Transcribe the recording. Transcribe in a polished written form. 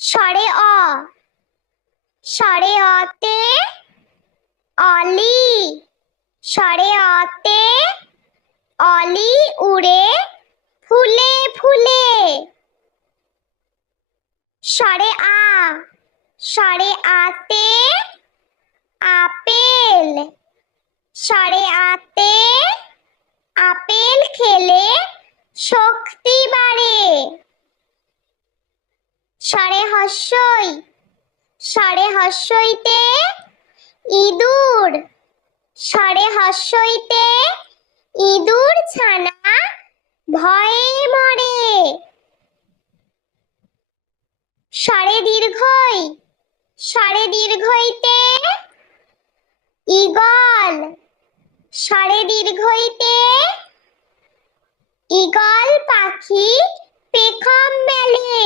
স্বরে অ, স্বরে অতে অলি, স্বরে অতে অলি উড়ে ফুলে ফুলে। স্বরে আ, স্বরে আতে আপেল, স্বরে আতে আপেল খেলে শক্তি বাড়ে। স্বরে হস্যই, স্বরে হস্যইতে ইঁদুর, স্বরে হস্যইতে ইঁদুর ছানা ভয়ে মরে। স্বরে দীর্ঘই, স্বরে দীর্ঘইতে ঈগল, স্বরে দীর্ঘইতে ঈগল পাখি পেখম মেলে।